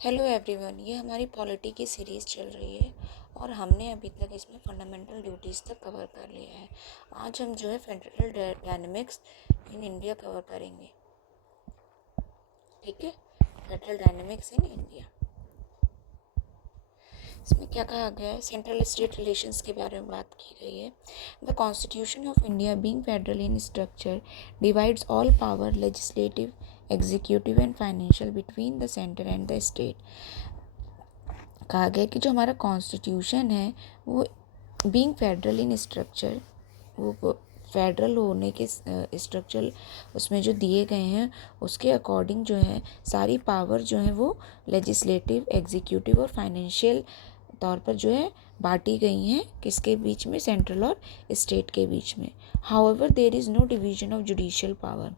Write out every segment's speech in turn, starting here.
Hello everyone, ये हमारी polity की सीरीज़ चल रही है और हमने अभी तक इसमें फंडामेंटल ड्यूटीज़ तक कवर कर लिया है। आज हम जो है federal dynamics in India cover करेंगे। ठीक है, फेडरल डायनेमिक्स इन इंडिया। इसमें क्या कहा गया है, सेंट्रल स्टेट रिलेशंस के बारे में बात की गई है। The constitution of India being federal in structure divides all power legislative, executive and financial between the centre and the state. कहा गया कि जो हमारा कॉन्स्टिट्यूशन है वो बीइंग फेडरल इन स्ट्रक्चर, वो फेडरल होने के स्ट्रक्चर उसमें जो दिए गए हैं उसके अकॉर्डिंग जो है सारी पावर जो है वो लेजिस्लेटिव, एग्जीक्यूटिव और फाइनेंशियल तौर पर जो है बांटी गई हैं किसके बीच में, सेंट्रल और स्टेट के बीच में। However there is no division of judicial power.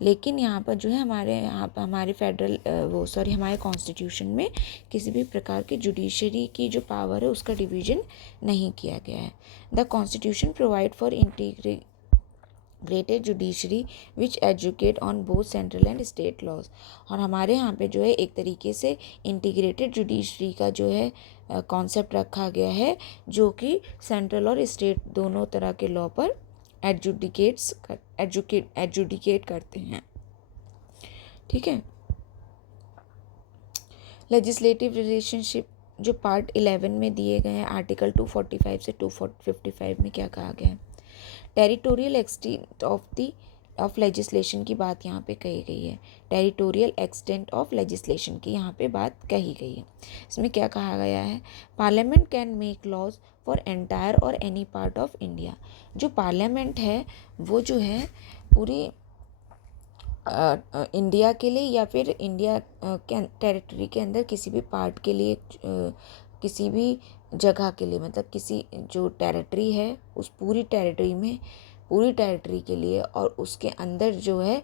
लेकिन यहाँ पर जो है हमारे फेडरल हमारे कॉन्स्टिट्यूशन में किसी भी प्रकार की जुडिशरी की जो पावर है उसका डिवीजन नहीं किया गया है। The constitution provide for integrated judiciary which educate on both central and state laws. और हमारे यहाँ पे जो है एक तरीके से इंटीग्रेटेड जुडिशरी का जो है कॉन्सेप्ट रखा गया है, जो कि सेंट्रल और स्टेट दोनों तरह के लॉ पर एजुडिकेट करते हैं। ठीक है, लेजिस्लेटिव रिलेशनशिप जो पार्ट 11 में दिए गए हैं, आर्टिकल 245 से 255 में क्या कहा गया है, टेरिटोरियल एक्सटेंट ऑफ लेजिस्लेशन की बात यहाँ पे कही गई है। टेरिटोरियल एक्सटेंट ऑफ लेजिस्लेशन की यहाँ पे बात कही गई है। इसमें क्या कहा गया है, parliament can make laws for entire और एनी पार्ट ऑफ इंडिया। जो पार्लियामेंट है वो जो है पूरी इंडिया के लिए या फिर इंडिया के टेरिटरी के अंदर किसी भी पार्ट के लिए, किसी भी जगह के लिए, मतलब किसी जो टेरिटरी है उस पूरी टेरिटरी के लिए, और उसके अंदर जो है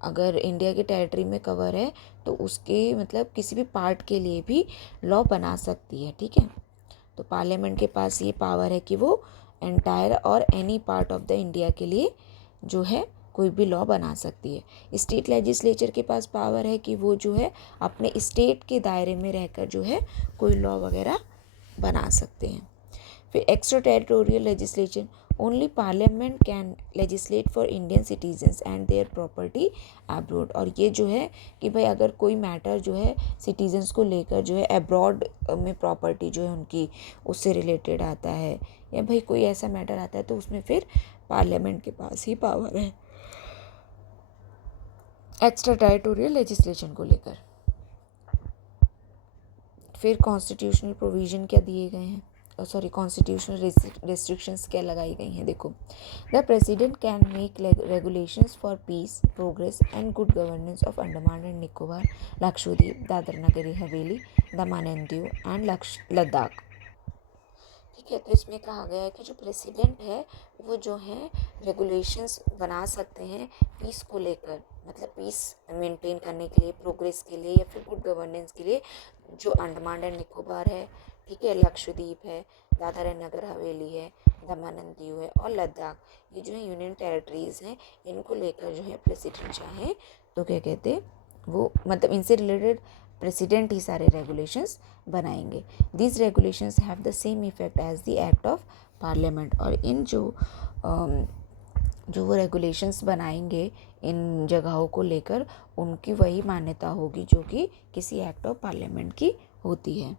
अगर इंडिया की टेरिटरी में कवर है तो उसके मतलब किसी भी पार्ट के लिए भी लॉ बना सकती है। ठीक है, तो पार्लियामेंट के पास ये पावर है कि वो एंटायर और any part of the India के लिए जो है कोई भी लॉ बना सकती है। स्टेट लेजिस्लेचर के पास पावर है कि वो जो है अपने स्टेट के दायरे में रहकर जो है कोई लॉ वगैरह बना सकते हैं। फिर extra territorial legislation, only parliament can legislate for Indian citizens and their property abroad. और ये जो है कि भाई अगर कोई मैटर जो है सिटीजन्स को लेकर जो है अब्रॉड में प्रॉपर्टी जो है उनकी उससे रिलेटेड आता है, या भाई कोई ऐसा मैटर आता है तो उसमें फिर पार्लियामेंट के पास ही पावर है एक्स्ट्रा टेरिटोरियल लेजिस्लेशन को लेकर। फिर कॉन्स्टिट्यूशनल प्रोविज़न क्या दिए गए हैं, कॉन्स्टिट्यूशनल रिस्ट्रिक्शंस क्या लगाई गई हैं। देखो, the president can make regulations for peace, progress and good governance of Andaman and Nicobar, Lakshadweep, Dadra Nagar Haveli, Daman and Diu and Ladakh. ठीक है, तो इसमें कहा गया है कि जो प्रेसिडेंट है वो जो है रेगुलेशंस बना सकते हैं पीस को लेकर, मतलब पीस मेंटेन करने के लिए, प्रोग्रेस के लिए या फिर गुड गवर्नेंस के लिए। जो अंडमान एंड निकोबार है, ठीक है, लक्षद्वीप है, दादर एंड नगर हवेली है, दमन एंड दीव है और लद्दाख, ये जो है यूनियन टेरिटरीज़ हैं, इनको लेकर जो है प्रेसिडेंट चाहे तो क्या कहते वो मतलब इनसे रिलेटेड प्रेसिडेंट ही सारे रेगुलेशंस बनाएंगे। These regulations have the same effect as the act of parliament. और इन जो वो रेगुलेशंस बनाएंगे इन जगहों को लेकर, उनकी वही मान्यता होगी जो कि किसी एक्ट ऑफ पार्लियामेंट की होती है।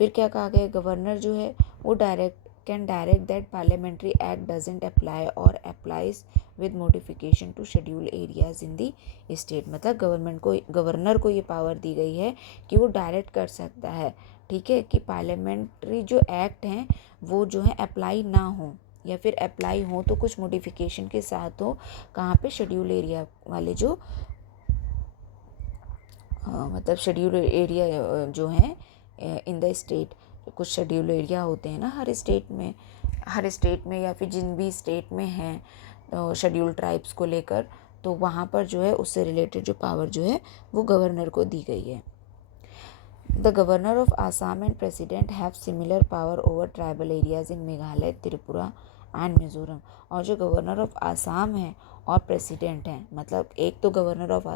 फिर क्या कहा गया, गवर्नर जो है वो can direct that parliamentary act doesn't apply or applies with modification to schedule areas in the state. मतलब गवर्नर को ये पावर दी गई है कि वो डायरेक्ट कर सकता है, ठीक है, कि पार्लियामेंट्री जो एक्ट हैं वो जो है अप्लाई ना हो, या फिर अप्लाई हो तो कुछ मॉडिफिकेशन के साथ हो। कहाँ पे, शेड्यूल एरिया वाले जो मतलब शेड्यूल एरिया जो हैं इन द स्टेट, कुछ शेड्यूल एरिया होते हैं ना हर स्टेट में या फिर जिन भी स्टेट में हैं शेड्यूल ट्राइब्स को लेकर, तो वहाँ पर जो है उससे रिलेटेड जो पावर जो है वो गवर्नर को दी गई है। The governor of Assam and president have similar power over tribal areas in Meghalaya, Tripura and Mizoram. और जो गवर्नर ऑफ आसाम है और प्रेसिडेंट हैं, मतलब एक तो गवर्नर ऑफ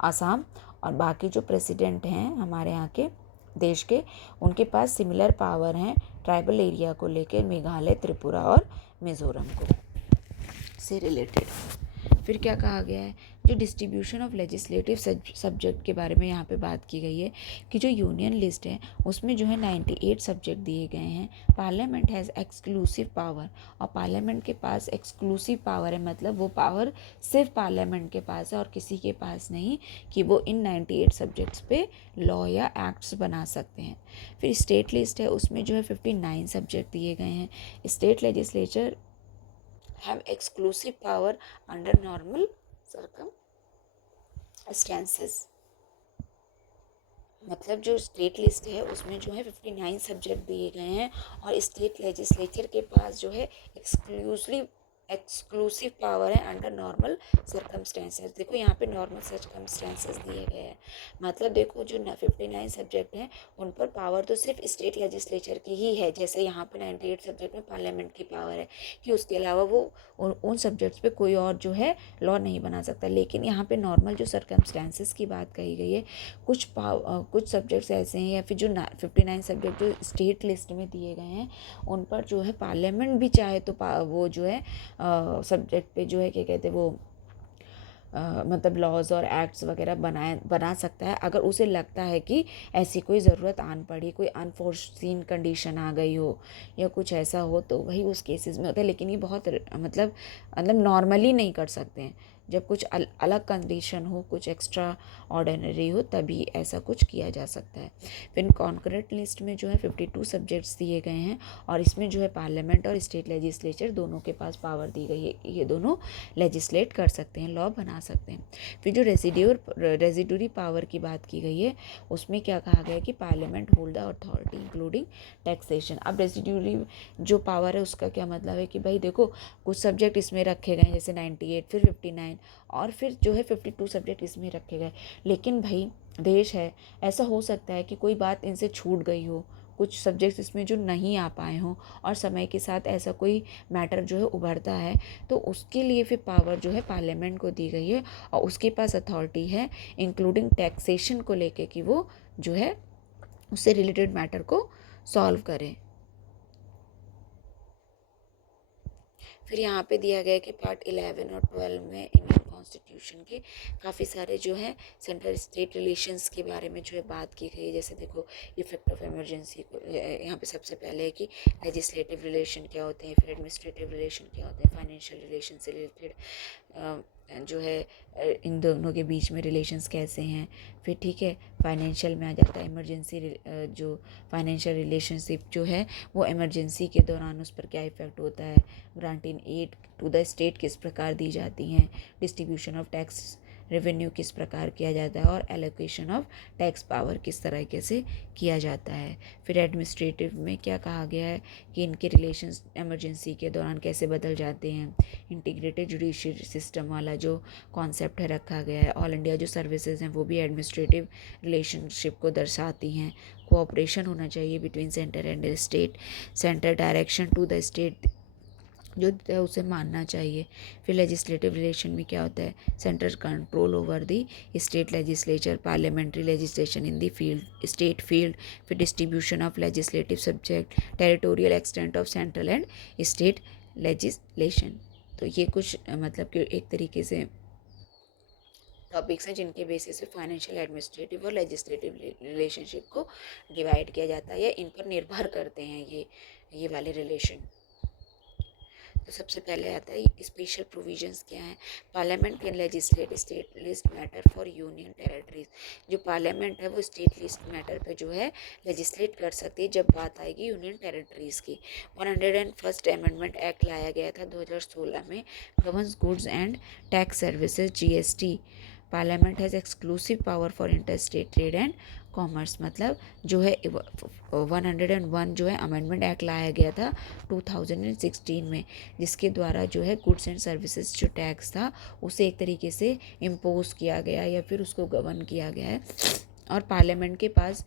आसाम और बाकी जो प्रेसिडेंट हैं हमारे यहाँ के देश के, उनके पास सिमिलर पावर हैं ट्राइबल एरिया को लेकर, मेघालय, त्रिपुरा और मिज़ोरम को से रिलेटेड। फिर क्या कहा गया है, जो डिस्ट्रीब्यूशन ऑफ लेजिस्लेटिव सब्जेक्ट के बारे में यहाँ पे बात की गई है कि जो यूनियन लिस्ट है उसमें जो है 98 सब्जेक्ट दिए गए हैं। पार्लियामेंट हैज़ एक्सक्लूसिव पावर, और पार्लियामेंट के पास एक्सक्लूसिव पावर है, मतलब वो पावर सिर्फ पार्लियामेंट के पास है और किसी के पास नहीं कि वो इन 98 सब्जेक्ट्स पे लॉ या एक्ट्स बना सकते हैं। फिर स्टेट लिस्ट है, उसमें जो है 59 सब्जेक्ट दिए गए हैं। State legislature have exclusive power under normal circumstances। मतलब जो स्टेट लिस्ट है उसमें जो है 59 सब्जेक्ट दिए गए हैं और स्टेट लेजिस्लेचर के पास जो है एक्सक्लूसिव पावर है अंडर नॉर्मल सर्कमस्टेंसेस। देखो यहाँ पे नॉर्मल सर्कमस्टेंसेस दिए गए हैं, मतलब देखो जो 59 सब्जेक्ट हैं उन पर पावर तो सिर्फ स्टेट लेजिस्लेचर की ही है, जैसे यहाँ पे 98 सब्जेक्ट में पार्लियामेंट की पावर है कि उसके अलावा वो उन सब्जेक्ट्स पे कोई और जो है लॉ नहीं बना सकता। लेकिन यहाँ पे नॉर्मल जो सर्कमस्टेंसेस की बात कही गई है, कुछ सब्जेक्ट्स ऐसे हैं या फिर जो 59 सब्जेक्ट जो स्टेट लिस्ट में दिए गए हैं उन पर जो है पार्लियामेंट भी चाहे तो वो जो है सब्जेक्ट पे जो है क्या कहते हैं वो मतलब लॉज और एक्ट्स वगैरह बना सकता है, अगर उसे लगता है कि ऐसी कोई ज़रूरत आन पड़ी, कोई अनफोर्सीन कंडीशन आ गई हो या कुछ ऐसा हो, तो वही उस केसेस में होता है। लेकिन ये बहुत मतलब नॉर्मली नहीं कर सकते हैं, जब कुछ अलग कंडीशन हो, कुछ एक्स्ट्रा ऑर्डिनरी हो, तभी ऐसा कुछ किया जा सकता है। फिर कॉन्करेंट लिस्ट में जो है 52 सब्जेक्ट्स दिए गए हैं और इसमें जो है पार्लियामेंट और स्टेट लेजिस्लेचर दोनों के पास पावर दी गई है, ये दोनों लेजिस्लेट कर सकते हैं, लॉ बना सकते हैं। फिर जो रेजिडूरी पावर की बात की गई है उसमें क्या कहा गया है कि parliament hold the authority including taxation. अब रेजिडूरी जो पावर है उसका क्या मतलब है कि भाई देखो कुछ सब्जेक्ट इसमें रखे गए जैसे 98, फिर 59 और फिर जो है 52 सब्जेक्ट इसमें रखे गए, लेकिन भाई देश है, ऐसा हो सकता है कि कोई बात इनसे छूट गई हो, कुछ सब्जेक्ट्स इसमें जो नहीं आ पाए हों और समय के साथ ऐसा कोई मैटर जो है उभरता है, तो उसके लिए फिर पावर जो है पार्लियामेंट को दी गई है और उसके पास अथॉरिटी है इंक्लूडिंग टैक्सेशन को लेके कि वो जो है उससे रिलेटेड मैटर को सॉल्व करें। फिर यहाँ पे दिया गया है कि पार्ट 11 और 12 में इंडियन कॉन्स्टिट्यूशन के काफ़ी सारे जो है सेंट्रल स्टेट रिलेशंस के बारे में जो है बात की गई है। जैसे देखो इफेक्ट ऑफ इमरजेंसी को यहाँ पे सबसे पहले है कि लेजिस्लेटिव रिलेशन क्या होते हैं, फिर एडमिनिस्ट्रेटिव रिलेशन क्या होते हैं, फाइनेंशियल रिलेशन से रिलेटेड जो है इन दोनों के बीच में रिलेशंस कैसे हैं। फिर ठीक है फाइनेंशियल में आ जाता है इमरजेंसी, जो फाइनेंशियल रिलेशनशिप जो है वो इमरजेंसी के दौरान उस पर क्या इफ़ेक्ट होता है, granting aid to the state किस प्रकार दी जाती हैं, डिस्ट्रीब्यूशन ऑफ टैक्स रेवेन्यू किस प्रकार किया जाता है और एलोकेशन ऑफ टैक्स पावर किस तरीके से किया जाता है। फिर एडमिनिस्ट्रेटिव में क्या कहा गया है कि इनके रिलेशंस इमरजेंसी के दौरान कैसे बदल जाते हैं। इंटीग्रेटेड जुडिशरी सिस्टम वाला जो कॉन्सेप्ट है रखा गया है। ऑल इंडिया जो सर्विसेज हैं वो भी एडमिनिस्ट्रेटिव रिलेशनशिप को दर्शाती हैं। कोऑपरेशन होना चाहिए between centre and state, centre direction to the state जो है उसे मानना चाहिए। फिर लेजिस्लेटिव रिलेशन में क्या होता है, central control over the state legislature, parliamentary legislation in the field state field, फिर distribution of legislative subject, territorial extent of central and state legislation. तो ये कुछ मतलब कि एक तरीके से टॉपिक्स हैं जिनके बेसिस पे फाइनेंशियल, एडमिनिस्ट्रेटिव और लेजिस्लेटिव रिलेशनशिप को डिवाइड किया जाता है या इन पर निर्भर करते हैं ये वाले रिलेशन। तो सबसे पहले आता है स्पेशल प्रोविजंस क्या है। Parliament can legislate state list matter for union territories. जो पार्लियामेंट है वो स्टेट लिस्ट मैटर पे जो है लेजिस्लेट कर सकती है जब बात आएगी यूनियन टेरिटरीज की। 101st अमेंडमेंट एक्ट लाया गया था 2016 में, governs goods and tax services GST। Parliament has exclusive power for inter state trade and commerce. मतलब जो है 101 जो है अमेंडमेंट एक्ट लाया गया था 2016 में, जिसके द्वारा जो है गुड्स एंड सर्विसेज जो टैक्स था उसे एक तरीके से इम्पोज किया गया या फिर उसको गवर्न किया गया है। और पार्लियामेंट के पास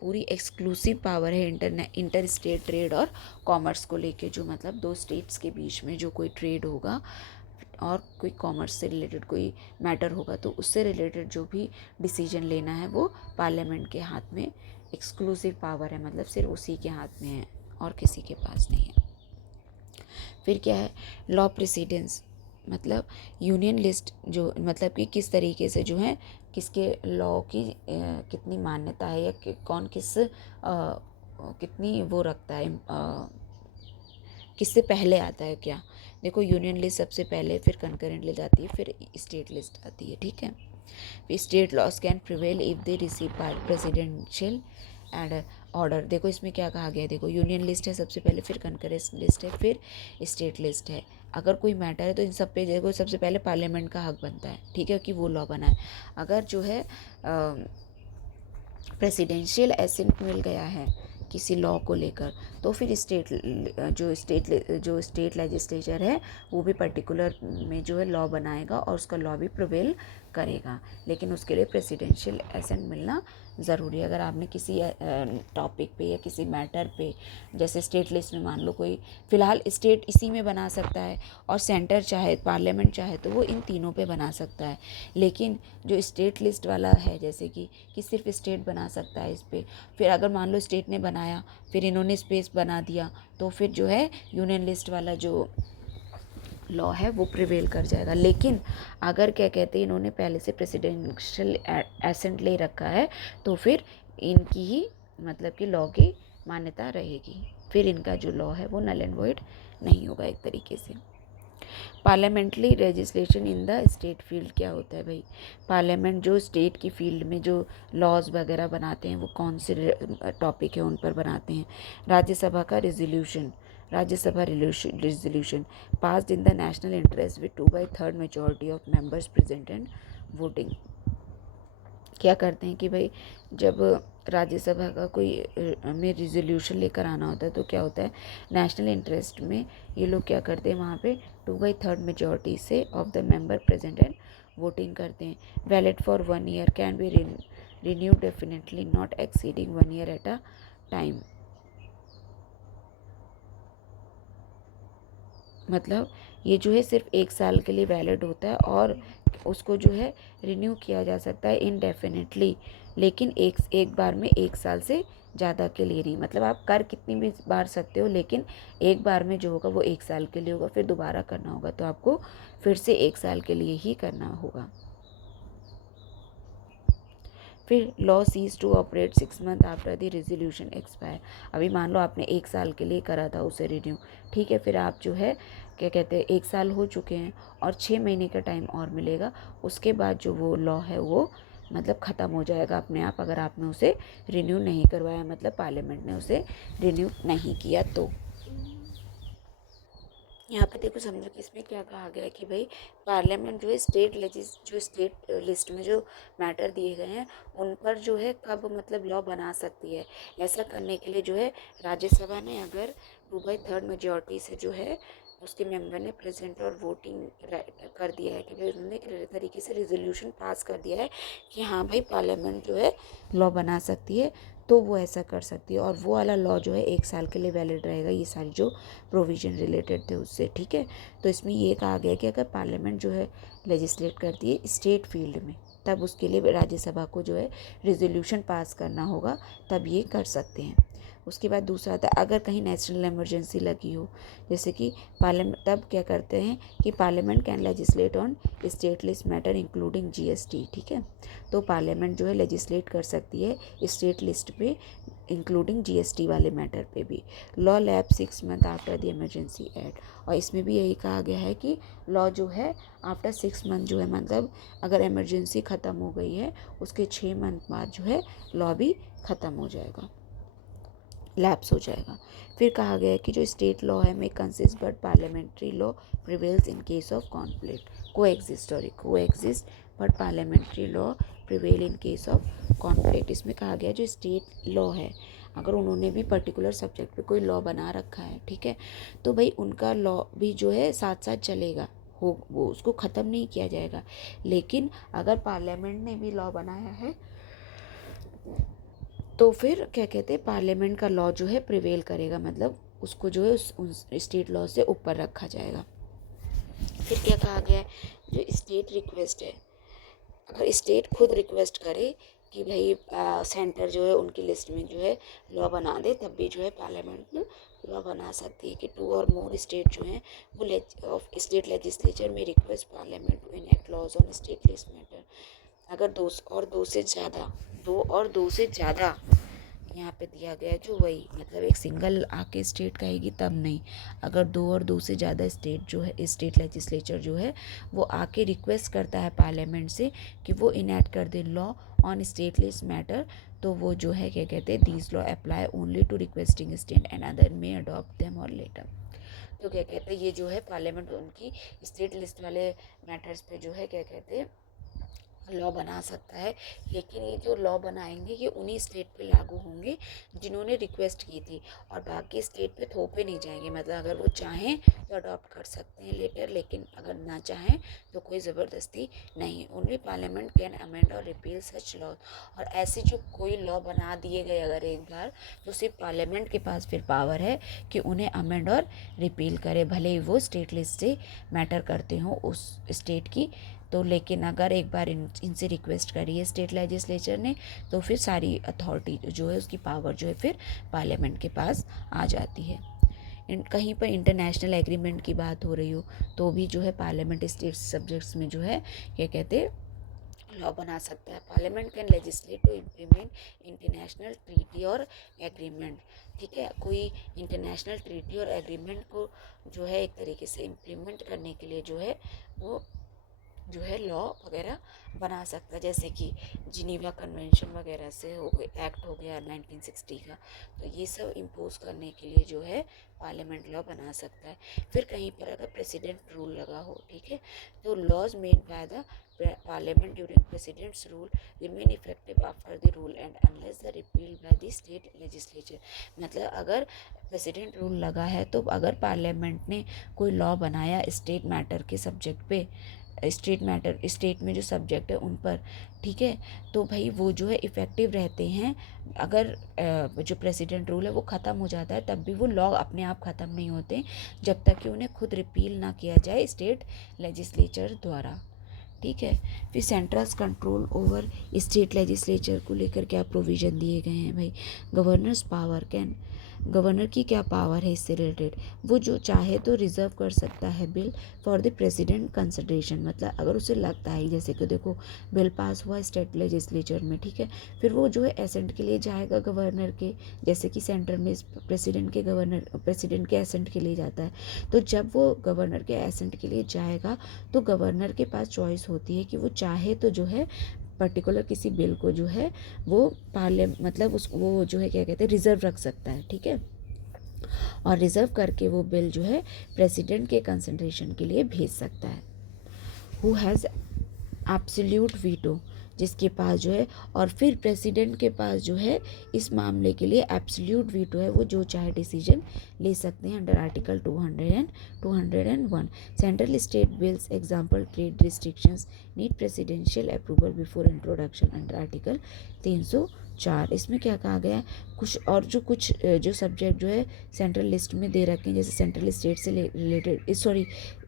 पूरी एक्सक्लूसिव पावर है इंटर स्टेट ट्रेड और कॉमर्स को लेके, जो मतलब दो स्टेट्स के बीच में जो कोई ट्रेड होगा और कोई कॉमर्स से रिलेटेड कोई मैटर होगा तो उससे रिलेटेड जो भी डिसीजन लेना है वो पार्लियामेंट के हाथ में एक्सक्लूसिव पावर है, मतलब सिर्फ उसी के हाथ में है और किसी के पास नहीं है। फिर क्या है, लॉ प्रेसिडेंस, मतलब यूनियन लिस्ट जो मतलब कि किस तरीके से जो है किसके लॉ की कितनी मान्यता है या कौन कितनी वो रखता है, किससे पहले आता है क्या। देखो यूनियन लिस्ट सबसे पहले, फिर कंकरेंट लिस्ट आती है, फिर स्टेट लिस्ट आती है, ठीक है। फिर state laws can prevail if they receive presidential and order. देखो इसमें क्या कहा गया है, देखो यूनियन लिस्ट है सबसे पहले, फिर कंकरेंट लिस्ट है, फिर स्टेट लिस्ट है। अगर कोई मैटर है तो इन सब पे देखो सबसे पहले पार्लियामेंट का हक बनता है, ठीक है, कि वो लॉ बनाए। अगर जो है प्रेसिडेंशियल एसेंट मिल गया है किसी लॉ को लेकर, तो फिर जो स्टेट लेजिस्लेचर है वो भी पर्टिकुलर में जो है लॉ बनाएगा और उसका लॉ भी प्रिवेल करेगा। लेकिन उसके लिए प्रेसिडेंशियल एसेंट मिलना ज़रूरी है। अगर आपने किसी टॉपिक पे या किसी मैटर पे, जैसे स्टेट लिस्ट में मान लो कोई, फ़िलहाल स्टेट इसी में बना सकता है और सेंटर चाहे पार्लियामेंट चाहे तो वो इन तीनों पे बना सकता है। लेकिन जो स्टेट लिस्ट वाला है जैसे कि सिर्फ स्टेट बना सकता है इस पर, फिर अगर मान लो स्टेट ने बनाया फिर इन्होंने स्पेस बना दिया तो फिर जो है यूनियन लिस्ट वाला जो लॉ है वो प्रिवेल कर जाएगा। लेकिन अगर क्या कहते हैं इन्होंने पहले से प्रेसिडेंशियल एसेंट ले रखा है तो फिर इनकी ही मतलब कि लॉ की मान्यता रहेगी, फिर इनका जो लॉ है वो नल एंड वॉइड नहीं होगा एक तरीके से। Parliamentary legislation in the state field क्या होता है भाई, पार्लियामेंट जो स्टेट की फील्ड में जो लॉज वगैरह बनाते हैं वो कौन से टॉपिक है उन पर बनाते हैं। राज्यसभा का resolution, Rajya Sabha resolution passed in the national interest with 2/3 majority of members present and voting. क्या करते हैं कि भाई जब राज्यसभा का कोई में रिजोल्यूशन लेकर आना होता है तो क्या होता है, नेशनल इंटरेस्ट में ये लोग क्या करते हैं वहाँ पे 2/3 मेजॉरिटी से of the member present and voting करते हैं। Valid for 1 year, can be renewed definitely, not exceeding 1 year at a time. मतलब ये जो है सिर्फ 1 साल के लिए वैलिड होता है और उसको जो है रिन्यू किया जा सकता है इनडेफिनेटली, लेकिन एक बार में 1 साल से ज़्यादा के लिए नहीं। मतलब आप कर कितनी भी बार सकते हो लेकिन एक बार में जो होगा वो 1 साल के लिए होगा, फिर दोबारा करना होगा तो आपको फिर से 1 साल के लिए ही करना होगा। फिर law ceases to operate 6 month after the resolution expire. अभी मान लो आपने 1 साल के लिए करा था उसे रिन्यू, ठीक है, फिर आप जो है क्या कहते हैं 1 साल हो चुके हैं और 6 महीने का टाइम और मिलेगा, उसके बाद जो वो लॉ है वो मतलब ख़त्म हो जाएगा अपने आप, अगर आपने उसे रिन्यू नहीं करवाया, मतलब पार्लियामेंट ने उसे रिन्यू नहीं किया तो। यहाँ पे देखो समझो कि इसमें क्या कहा गया है कि भाई पार्लियामेंट जो है जो स्टेट लिस्ट में जो मैटर दिए गए हैं उन पर जो है कब मतलब लॉ बना सकती है। ऐसा करने के लिए जो है राज्यसभा ने अगर 2/3 मेजॉरिटी से जो है उसके मेंबर ने प्रेजेंट और वोटिंग कर दिया है कि भाई उन्होंने एक तरीके से रिजोल्यूशन पास कर दिया है कि हाँ भाई पार्लियामेंट जो है लॉ बना सकती है, तो वो ऐसा कर सकती है और वो वाला लॉ जो है 1 साल के लिए वैलिड रहेगा, ये सारी जो प्रोविज़न रिलेटेड थे उससे, ठीक है। तो इसमें ये कहा गया कि अगर पार्लियामेंट जो है लेजिस्लेट करती है स्टेट फील्ड में तब उसके लिए राज्यसभा को जो है रिजोल्यूशन पास करना होगा, तब ये कर सकते हैं। उसके बाद दूसरा आता है अगर कहीं नेशनल इमरजेंसी लगी हो, जैसे कि पार्लियामेंट, तब क्या करते हैं कि parliament can legislate on state list matter including GST, ठीक है। तो पार्लियामेंट जो है लेजिस्लेट कर सकती है स्टेट लिस्ट पे इंक्लूडिंग जीएसटी वाले मैटर पे भी। Law lab 6 month after the emergency act, और इसमें भी यही कहा गया है कि लॉ जो है आफ्टर 6 मंथ जो है मतलब अगर इमरजेंसी ख़त्म हो गई है उसके 6 मंथ बाद जो है लॉ भी ख़त्म हो जाएगा, लैप्स हो जाएगा। फिर कहा गया है कि जो स्टेट लॉ है में consist but parliamentary law prevails in case of conflict, coexist but parliamentary law prevail in case of conflict. इसमें कहा गया जो स्टेट लॉ है अगर उन्होंने भी पर्टिकुलर सब्जेक्ट पे कोई लॉ बना रखा है, ठीक है, तो भाई उनका लॉ भी जो है साथ साथ चलेगा, हो वो उसको ख़त्म नहीं किया जाएगा। लेकिन अगर पार्लियामेंट ने भी लॉ बनाया है तो फिर क्या कहते हैं पार्लियामेंट का लॉ जो है प्रिवेल करेगा, मतलब उसको जो है उस स्टेट लॉ से ऊपर रखा जाएगा। फिर क्या कहा गया है, जो स्टेट रिक्वेस्ट है, अगर स्टेट खुद रिक्वेस्ट करे कि भाई सेंटर जो है उनकी लिस्ट में जो है लॉ बना दे, तब भी जो है पार्लियामेंट में लॉ बना सकती है कि 2 और मोर स्टेट जो हैं वो ऑफ स्टेट लेजिस्लेचर में request parliament to enact laws on state list matter. अगर दो और दो से ज़्यादा यहाँ पे दिया गया है, जो वही मतलब एक सिंगल आके स्टेट कहेगी तब नहीं, अगर 2 और 2 से ज़्यादा स्टेट जो है, स्टेट लेजिस्लेचर जो है वो आके रिक्वेस्ट करता है पार्लियामेंट से कि वो इनैक्ट कर दे law on state list matter, तो वो जो है क्या कहते हैं, these law apply only to requesting state and other may adopt them or later. तो क्या कहते हैं, ये जो है पार्लियामेंट उनकी स्टेट लिस्ट वाले मैटर्स पे जो है क्या कहते हैं लॉ बना सकता है, लेकिन ये जो लॉ बनाएंगे ये उन्हीं स्टेट पे लागू होंगे जिन्होंने रिक्वेस्ट की थी, और बाकी स्टेट पे थोपे नहीं जाएंगे। मतलब अगर वो चाहें तो अडॉप्ट कर सकते हैं लेटर, लेकिन अगर ना चाहें तो कोई ज़बरदस्ती नहीं। ओनली पार्लियामेंट कैन अमेंड और रिपील सच लॉ। और ऐसे जो कोई लॉ बना दिए गए अगर एक बार, तो सिर्फ पार्लियामेंट के पास फिर पावर है कि उन्हें अमेंड और रिपील करे, भले ही वो स्टेट लिस्ट से मैटर करते हों उस स्टेट की। तो लेकिन अगर एक बार इनसे रिक्वेस्ट करी है स्टेट लेजिस्लेचर ने, तो फिर सारी अथॉरिटी जो है उसकी पावर जो है फिर पार्लियामेंट के पास आ जाती है। कहीं पर इंटरनेशनल एग्रीमेंट की बात हो रही हो तो भी जो है पार्लियामेंट स्टेट सब्जेक्ट्स में जो है क्या कहते हैं लॉ बना सकता है। Parliament can legislate to implement international treaty और एग्रीमेंट। ठीक है, कोई इंटरनेशनल ट्रीटी और एग्रीमेंट को जो है एक तरीके से इम्प्लीमेंट करने के लिए जो है वो जो है लॉ वगैरह बना सकता है, जैसे कि जिनीवा कन्वेंशन वगैरह से हो गए, एक्ट हो गया 1960 का, तो ये सब इम्पोज करने के लिए जो है पार्लियामेंट लॉ बना सकता है। फिर कहीं पर अगर प्रेसिडेंट रूल लगा हो, ठीक है, तो laws made by the parliament during president's rule remain effective after the rule and unless the repeal by the state legislature. मतलब अगर प्रेसिडेंट रूल लगा है तो अगर पार्लियामेंट ने कोई लॉ बनाया स्टेट मैटर के सब्जेक्ट पे, स्टेट में जो सब्जेक्ट है उन पर, ठीक है, तो भाई वो जो है इफ़ेक्टिव रहते हैं। अगर जो प्रेसिडेंट रूल है वो ख़त्म हो जाता है तब भी वो लॉ अपने आप ख़त्म नहीं होते जब तक कि उन्हें खुद रिपील ना किया जाए स्टेट लेजिस्लेचर द्वारा। ठीक है, फिर centrals control over state legislature को लेकर क्या प्रोविज़न दिए गए हैं भाई। गवर्नर्स पावर कैन, गवर्नर की क्या पावर है इससे रिलेटेड, वो जो चाहे तो रिजर्व कर सकता है bill for the president consideration. मतलब अगर उसे लगता है, जैसे कि देखो बिल पास हुआ स्टेट लेजिस्लेचर में, ठीक है, फिर वो जो है एसेंट के लिए जाएगा गवर्नर के, जैसे कि सेंटर में प्रेसिडेंट के एसेंट के लिए जाता है, तो जब वो गवर्नर के एसेंट के लिए जाएगा तो गवर्नर के पास चॉइस होती है कि वो चाहे तो जो है पर्टिकुलर किसी बिल को जो है वो मतलब वो जो है क्या कहते हैं रिजर्व रख सकता है। ठीक है, और रिजर्व करके वो बिल जो है प्रेसिडेंट के कंसिडरेशन के लिए भेज सकता है। हु हैज़ एब्सोल्यूट वीटो, जिसके पास जो है, और फिर प्रेसिडेंट के पास जो है इस मामले के लिए एब्सोल्यूट वीटो है, वो जो चाहे डिसीजन ले सकते हैं under article 201। Central state bills example trade restrictions need presidential approval before introduction under article 304। इसमें क्या कहा गया है, कुछ जो सब्जेक्ट जो है सेंट्रल लिस्ट में दे रखे हैं, जैसे सेंट्रल स्टेट से रिलेटेड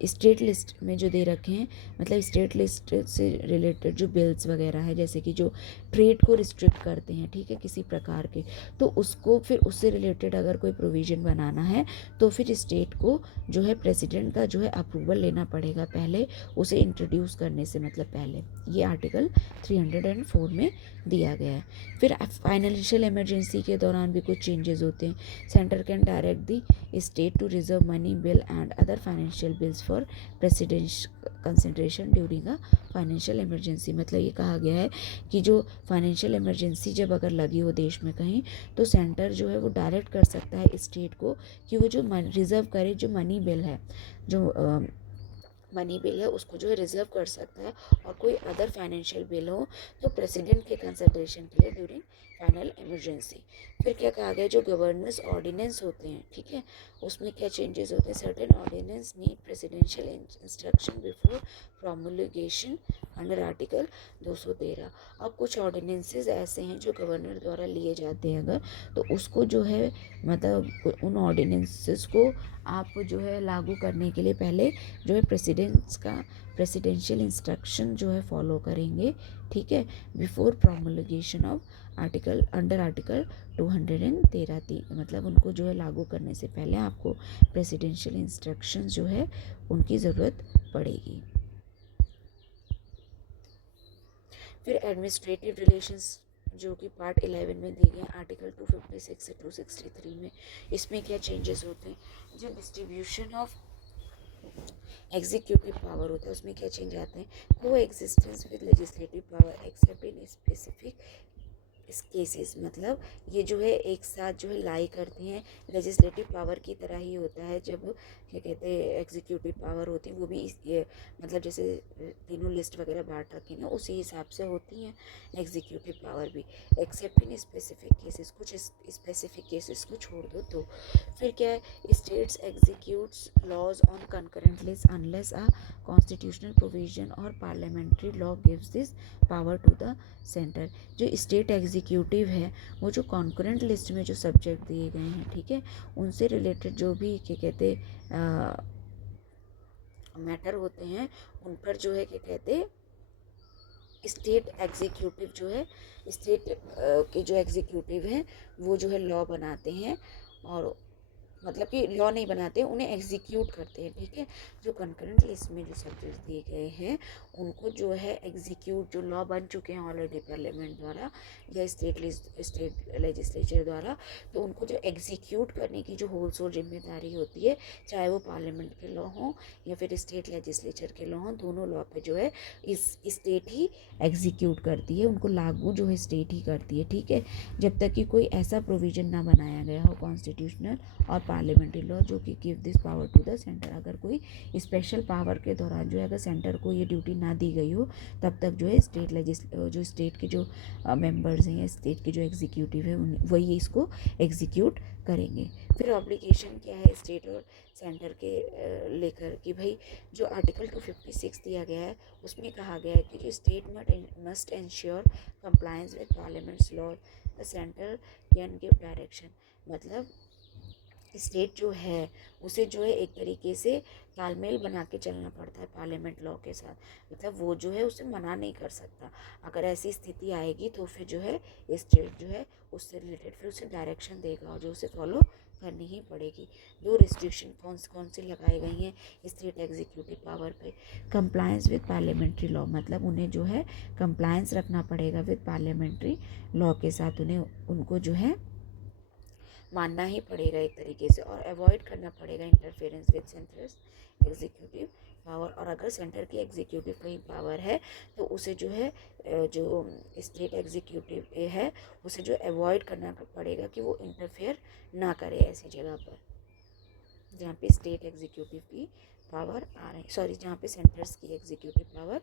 स्टेट लिस्ट में जो दे रखे हैं, मतलब स्टेट लिस्ट से रिलेटेड जो बिल्स वगैरह है, जैसे कि जो ट्रेड को रिस्ट्रिक्ट करते हैं, ठीक है, किसी प्रकार के, तो उसको फिर उससे रिलेटेड अगर कोई प्रोविज़न बनाना है तो फिर स्टेट को जो है प्रेसिडेंट का जो है अप्रूवल लेना पड़ेगा पहले उसे इंट्रोड्यूस करने से, मतलब पहले। ये आर्टिकल 304 में दिया गया है। फिर फाइनेंशियल इमरजेंसी के दौरान भी कुछ चेंजेस होते हैं। Centre can direct the state to reserve money, bill and other financial bills for president consideration during a financial emergency. मतलब ये कहा गया है कि जो फाइनेंशियल इमरजेंसी जब अगर लगी हो देश में कहीं, तो सेंटर जो है वो डायरेक्ट कर सकता है स्टेट को कि वो जो रिजर्व करे, जो मनी बिल है, जो मनी बिल है उसको जो है रिजर्व कर सकता है, और कोई अदर फाइनेंशियल बिल हो तो प्रेसिडेंट के कंसिडरेशन के लिए ड्यूरिंग फाइनल इमरजेंसी। फिर क्या कहा गया, जो गवर्नेंस ऑर्डिनेंस होते हैं, ठीक है, उसमें क्या चेंजेस होते हैं। Certain ordinance need presidential instruction before promulgation under article 213। अब कुछ ऑर्डिनेंसेस ऐसे हैं जो गवर्नर द्वारा लिए जाते हैं अगर, तो उसको जो है मतलब उन ऑर्डिनेंसेस को आप जो है लागू करने के लिए पहले जो है प्रेसिडेंशियल इंस्ट्रक्शन जो है फॉलो करेंगे, ठीक है, before promulgation of article under article 213। मतलब उनको जो है लागू करने से पहले आपको प्रेसिडेंशियल इंस्ट्रक्शन जो है उनकी ज़रूरत पड़ेगी। फिर एडमिनिस्ट्रेटिव रिलेशंस जो कि पार्ट 11 में दिए गए आर्टिकल 256 से 263 में, इसमें क्या चेंजेस होते हैं, जो डिस्ट्रीब्यूशन ऑफ एग्जीक्यूटिव पावर होता है उसमें क्या चेंज आते हैं, को existence with legislative power accept in specific cases. मतलब ये जो है एक साथ जो है लाई करते हैं, लेजिस्लेटिव पावर की तरह ही होता है। जब क्या कहते हैं एग्जीक्यूटिव पावर होती है वो भी मतलब जैसे तीनों लिस्ट वगैरह बांट रखी हैं उसी हिसाब से होती हैं एग्जीक्यूटिव पावर भी, एक्सेप्ट इन स्पेसिफिक केसेस, कुछ स्पेसिफिक केसेस को छोड़ दो तो। फिर क्या है, states executes laws on concurrent list unless a constitutional provision or parliamentary law gives this power to the centre. जो स्टेट एग्जीक्यूटिव है वो जो कॉन्करेंट लिस्ट में जो सब्जेक्ट दिए गए हैं, ठीक है, उनसे रिलेटेड जो भी क्या कहते मैटर होते हैं उन पर जो है क्या कहते स्टेट एग्जीक्यूटिव जो है स्टेट के जो एग्जीक्यूटिव हैं वो जो है लॉ बनाते हैं, और मतलब कि लॉ नहीं बनाते, उन्हें एग्जीक्यूट करते हैं, ठीक है। जो कंकरेंट लिस्ट में जो सब्जेक्ट दिए गए हैं उनको जो है एग्जीक्यूट, जो लॉ बन चुके हैं ऑलरेडी पार्लियामेंट द्वारा या स्टेट लेजिस्लेचर द्वारा, तो उनको जो एग्जीक्यूट करने की जो होल सोल जिम्मेदारी होती है, चाहे वो पार्लियामेंट के लॉ हों या फिर स्टेट लेजिस्लेचर के लॉ हों, दोनों लॉ पे जो है इस स्टेट ही एग्जीक्यूट करती है, उनको लागू जो है स्टेट ही करती है, ठीक है। जब तक कि कोई ऐसा प्रोविज़न ना बनाया गया हो कॉन्स्टिट्यूशनल और पार्लियामेंट्री लॉ जो कि give this power to the centre. अगर कोई स्पेशल पावर के दौरान जो है अगर सेंटर को ये ड्यूटी ना दी गई हो तब तक जो है जो स्टेट के जो मेंबर्स हैं या स्टेट के जो एग्जीक्यूटिव है वही इसको एग्जीक्यूट करेंगे। फिर ऑब्लिगेशन क्या है स्टेट और सेंटर के लेकर कि भाई जो आर्टिकल 256 दिया गया है उसमें कहा गया है कि जो state must ensure compliance with parliaments law, the centre can give direction. मतलब स्टेट जो है उसे जो है एक तरीके से तालमेल बना के चलना पड़ता है पार्लियामेंट लॉ के साथ, मतलब वो जो है उसे मना नहीं कर सकता। अगर ऐसी स्थिति आएगी तो फिर जो है स्टेट जो है उससे रिलेटेड फिर उसे डायरेक्शन देगा और जो उसे फॉलो करनी ही पड़ेगी। दो रिस्ट्रिक्शन कौन सी लगाई गई हैं स्टेट एग्जीक्यूटिव पावर पे, कंप्लायंस विद पार्लियामेंट्री लॉ, मतलब उन्हें जो है कंप्लायंस रखना पड़ेगा विद पार्लियामेंट्री लॉ के साथ, उनको जो है मानना ही पड़ेगा एक तरीके से, और अवॉइड करना पड़ेगा interference with central executive power. और अगर सेंटर की एग्जीक्यूटिव कहीं पावर है तो उसे जो है जो स्टेट एग्जीक्यूटिव है उसे जो अवॉइड करना पड़ेगा कि वो इंटरफेयर ना करे ऐसी जगह पर जहाँ पे स्टेट एग्जीक्यूटिव की पावर आ रही, सॉरी जहाँ पे सेंटर्स की एग्जीक्यूटिव पावर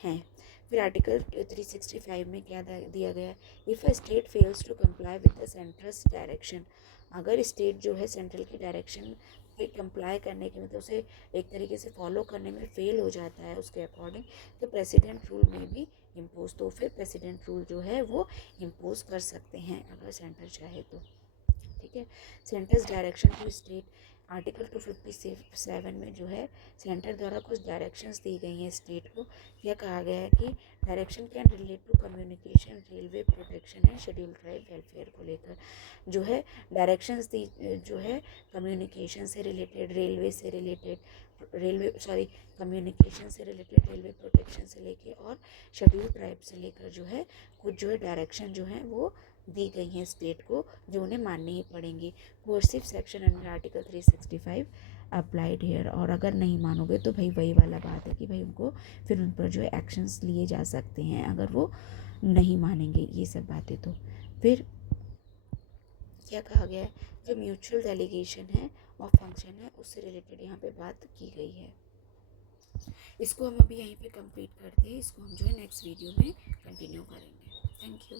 हैं। फिर आर्टिकल 365 में क्या दिया गया है, if a state fails to comply with the centrals direction, अगर स्टेट जो है सेंट्रल की डायरेक्शन पे कंप्लाई करने के मतलब उसे एक तरीके से फॉलो करने में फेल हो जाता है उसके अकॉर्डिंग, तो प्रेसिडेंट रूल में भी इम्पोज, तो फिर प्रेसिडेंट रूल जो है वो इम्पोज कर सकते हैं अगर सेंटर चाहे तो, ठीक है। Centre's direction to state, article 257 में जो है सेंटर द्वारा कुछ डायरेक्शंस दी गई हैं स्टेट को। यह कहा गया है कि direction can relate to communication, railway protection and schedule tribe welfare को लेकर जो है डायरेक्शंस दी जो है कम्युनिकेशन से रिलेटेड, कम्युनिकेशन से रिलेटेड, रेलवे प्रोटेक्शन से लेके और शेड्यूल ट्राइब से लेकर जो है कुछ जो है डायरेक्शन जो है वो दी गई हैं स्टेट को जो उन्हें माननी ही पड़ेंगी। Coercive section under article 365 applied here, और अगर नहीं मानोगे तो भाई वही वाला बात है कि भाई उनको फिर उन पर जो है एक्शंस लिए जा सकते हैं अगर वो नहीं मानेंगे ये सब बातें। तो फिर क्या कहा गया है, जो म्यूचुअल डेलीगेशन है और फंक्शन है उससे रिलेटेड यहाँ पे बात की गई है। इसको हम अभी यहीं पे कंप्लीट करते हैं, इसको हम जो है नेक्स्ट वीडियो में कंटिन्यू करेंगे। Thank you.